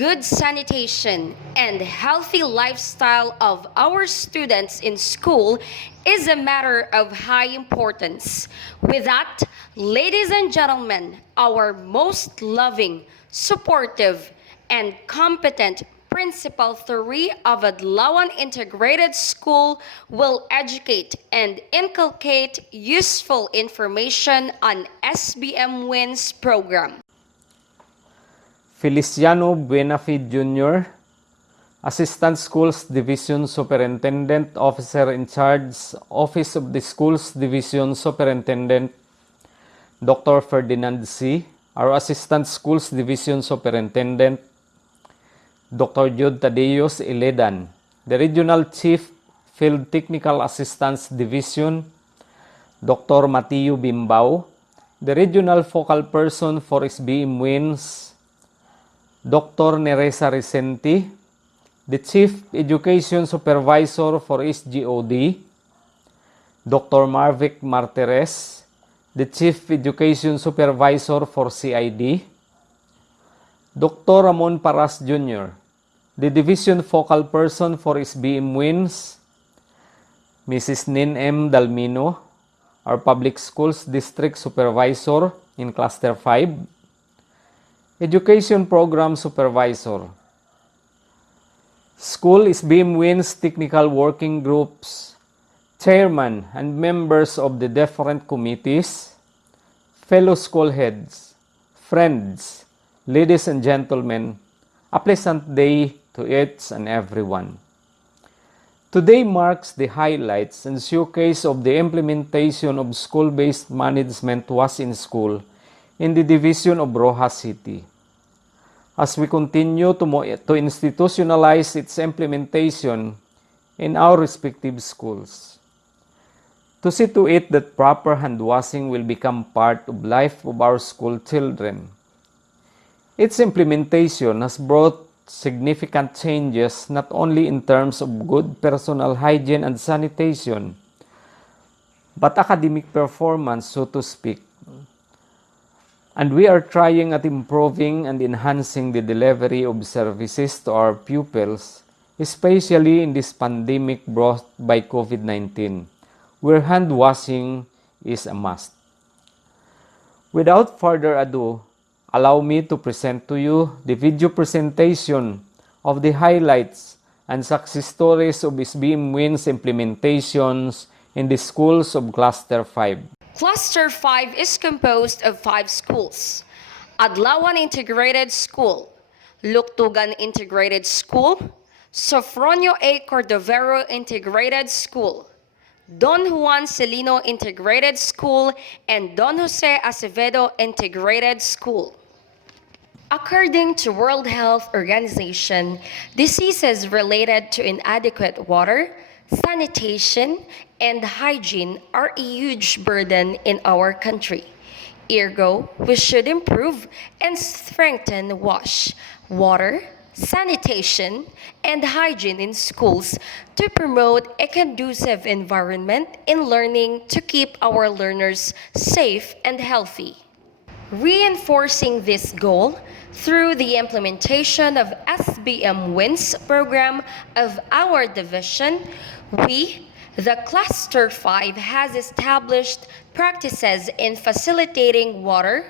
good sanitation and healthy lifestyle of our students in school is a matter of high importance. With that, ladies and gentlemen, our most loving, supportive, and competent Principal 3 of Adlawan Integrated School will educate and inculcate useful information on SBM WINS program. Feliciano Buenafid Jr., Assistant Schools Division Superintendent, Officer in Charge, Office of the Schools Division Superintendent, Dr. Ferdinand C., our Assistant Schools Division Superintendent, Dr. Jude Tadeus Iledan, the Regional Chief Field Technical Assistance Division, Dr. Mateo Bimbao, the Regional Focal Person for SBM WINS, Dr. Neresa Recenti, the Chief Education Supervisor for SGOD, Dr. Marvic Martires, the Chief Education Supervisor for CID, Dr. Ramon Paras Jr., the Division Focal Person for SBM WINS, Mrs. Nin M. Dalmino, our Public Schools District Supervisor in Cluster 5, Education Program Supervisor, School SBM WINS Technical Working Groups, Chairman and members of the different committees, fellow school heads, friends, ladies and gentlemen, a pleasant day to each and everyone. Today marks the highlights and showcase of the implementation of school-based management was in school in the division of Rojas City. As we continue to institutionalize its implementation in our respective schools, to see to it that proper hand washing will become part of life of our school children. Its implementation has brought significant changes not only in terms of good personal hygiene and sanitation, but academic performance, so to speak. And we are trying at improving and enhancing the delivery of services to our pupils, especially in this pandemic brought by COVID-19, where hand washing is a must. Without further ado, allow me to present to you the video presentation of the highlights and success stories of SBM WINS implementations in the schools of Cluster 5. Cluster 5 is composed of 5 schools: Adlawan Integrated School, Luktugan Integrated School, Sofronio A. Cordovero Integrated School, Don Juan Celino Integrated School, and Don Jose Acevedo Integrated School. According to World Health Organization, diseases related to inadequate water, sanitation, and hygiene are a huge burden in our country. Ergo, we should improve and strengthen water, sanitation, and hygiene in schools to promote a conducive environment in learning to keep our learners safe and healthy. Reinforcing this goal through the implementation of SBM WINS program of our division, we, the Cluster 5, has established practices in facilitating water,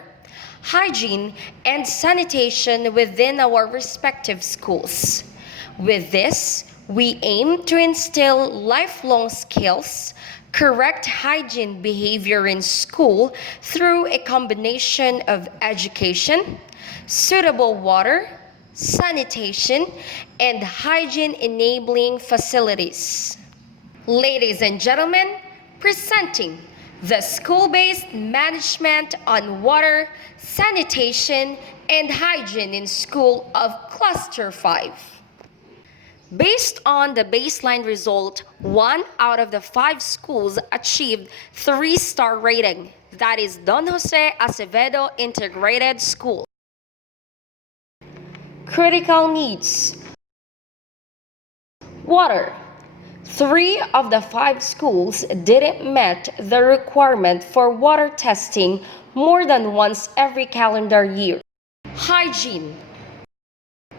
hygiene, and sanitation within our respective schools. With this, we aim to instill lifelong skills, correct hygiene behavior in school through a combination of education, suitable water, sanitation, and hygiene-enabling facilities. Ladies and gentlemen, presenting the school-based management on water, sanitation, and hygiene in school of Cluster 5. Based on the baseline result, 1 out of the 5 schools achieved 3-star rating. That is Don Jose Acevedo Integrated School. Critical needs. Water. 3 of the 5 schools didn't met the requirement for water testing more than once every calendar year. Hygiene.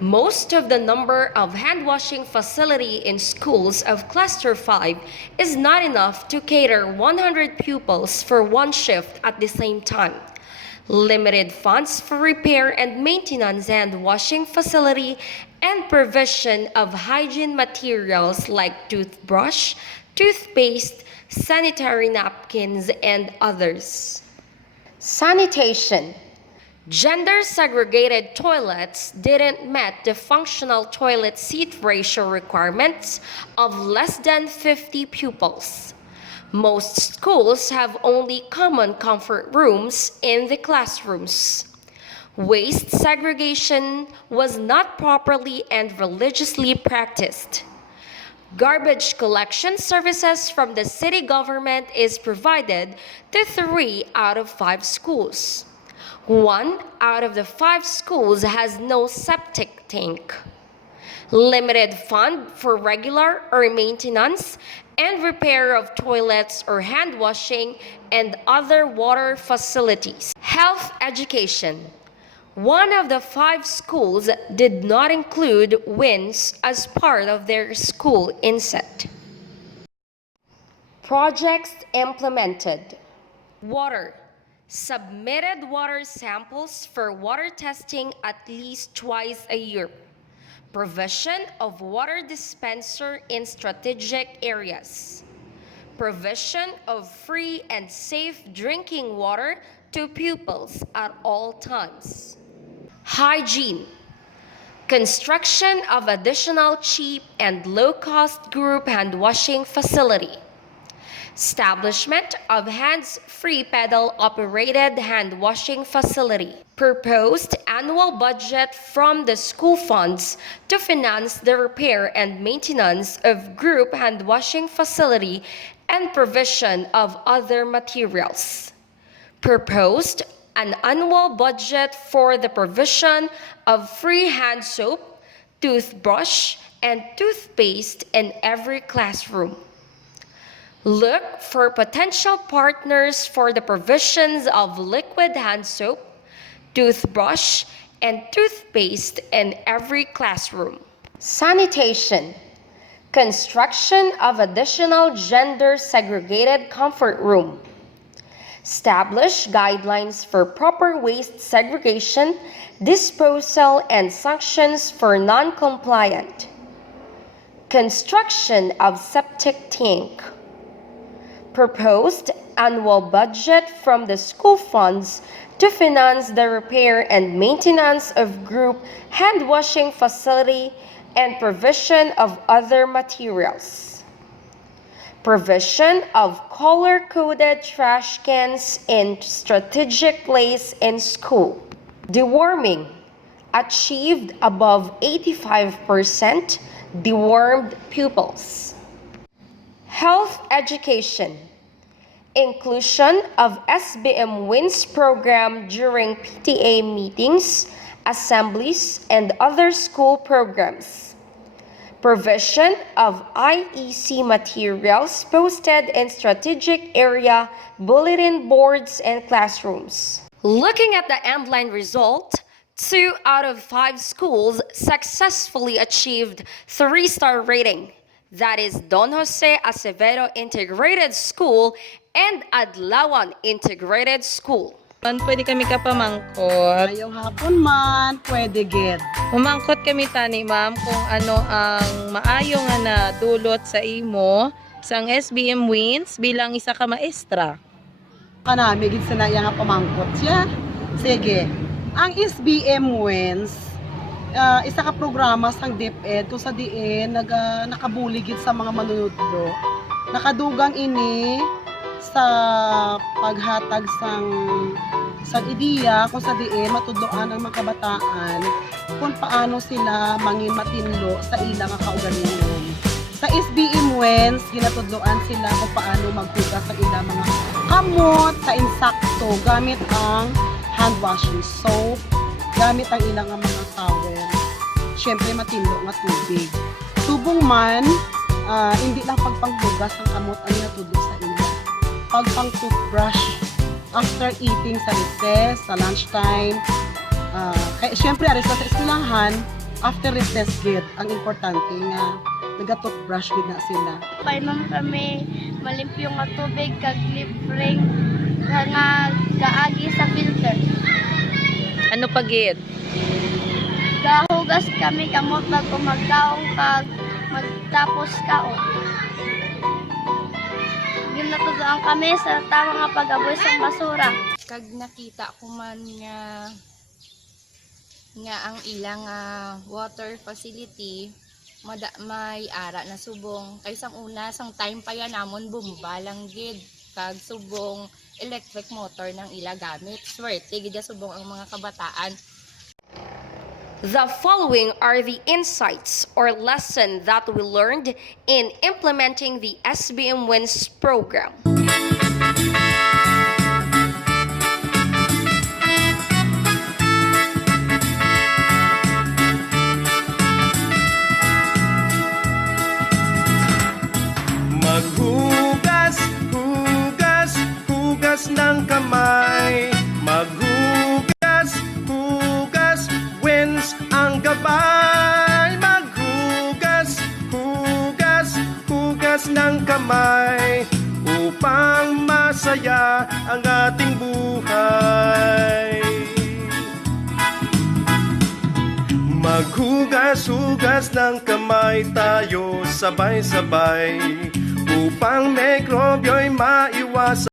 Most of the number of hand washing facility in schools of Cluster 5 is not enough to cater 100 pupils for one shift at the same time. Limited funds for repair and maintenance hand washing facility and provision of hygiene materials like toothbrush, toothpaste, sanitary napkins, and others. Sanitation. Gender segregated toilets didn't met the functional toilet seat ratio requirements of less than 50 pupils. Most schools have only common comfort rooms in the classrooms. Waste segregation was not properly and religiously practiced. Garbage collection services from the city government is provided to 3 out of 5 schools. 1 out of the 5 schools has no septic tank. Limited fund for regular or maintenance and repair of toilets or hand washing and other water facilities. Health education. 1 of the 5 schools did not include WINS as part of their school inset. Projects implemented. Water. Submitted water samples for water testing at least twice a year. Provision of water dispenser in strategic areas. Provision of free and safe drinking water to pupils at all times. Hygiene. Construction of additional cheap and low-cost group hand washing facility. Establishment of hands-free pedal-operated hand washing facility. Proposed annual budget from the school funds to finance the repair and maintenance of group hand washing facility and provision of other materials. Proposed an annual budget for the provision of free hand soap, toothbrush, and toothpaste in every classroom. Look for potential partners for the provisions of liquid hand soap, toothbrush, and toothpaste in every classroom. Sanitation. Construction of additional gender segregated comfort room. Establish guidelines for proper waste segregation, disposal, and sanctions for non-compliant. Construction of septic tank. Proposed annual budget from the school funds to finance the repair and maintenance of group hand washing facility and provision of other materials. Provision of color-coded trash cans in strategic place in school. Deworming. Achieved above 85% dewormed pupils. Health education. Inclusion of SBM WINS program during PTA meetings, assemblies, and other school programs. Provision of IEC materials posted in strategic area bulletin boards and classrooms. Looking at the end-line result, 2 out of 5 schools successfully achieved 3-star rating. That is Don Jose Acevedo Integrated School and Adlawan Integrated School. Pwede kami kapamangkot. Ngayong hapon man, pwede gid. Mamangkot kami tani ma'am kung ano ang maayo nga na dulot sa imo sang SBM WINS bilang isa ka maestra. Kanami gid sa naya nga pamangkot siya. Sige. Ang SBM WINS isa ka programa sang DepEd kung sa diin nakabuligid sa mga manunodlo. Nakadugang ini sa paghatag sang ideya kung sa diin matudloan ang mga kabataan kung paano sila mangin matinlo sa ilang kaugalingon. Sa SBM WINS ginatudloan sila kung paano maghugas sa ilang mga kamot sa insakto gamit ang hand washing soap, gamit ang ilang mga towel. Siyempre matinlo nga tubig. Subong man, hindi lang pagpanghugas ang kamot ang natudlo sa ila. Pagpang toothbrush after eating sa recess, sa lunchtime. Kaya siyempre ari sa eskwelahan, after recess gid ang importante nga naga-toothbrush gid na sila. Painom kami malimpyo nga tubig kag libreng nga gaagi sa filter. Ano pagit? Gahugas kami kamot bago magkaong kag magtapos kaon. Ginatugaan kami sa tama nga pag-aboy sa basura. Kag nakita ko man nga ang ilang water facility may ara na subong kaysang una sang time pa yan namon bumbalang gid kag subong electric motor ng ila gamit swerte gid subong ang mga kabataan. The following are the insights or lesson that we learned in implementing the SBM Wins program. Maghugas, hugas, hugas ng kamay. Maghugas, hugas, wins ang gabay. Maghugas, hugas, hugas ng kamay upang masaya ang ating buhay. Maghugas-hugas ng kamay tayo sabay-sabay upang mikrobyo'y maiwasan.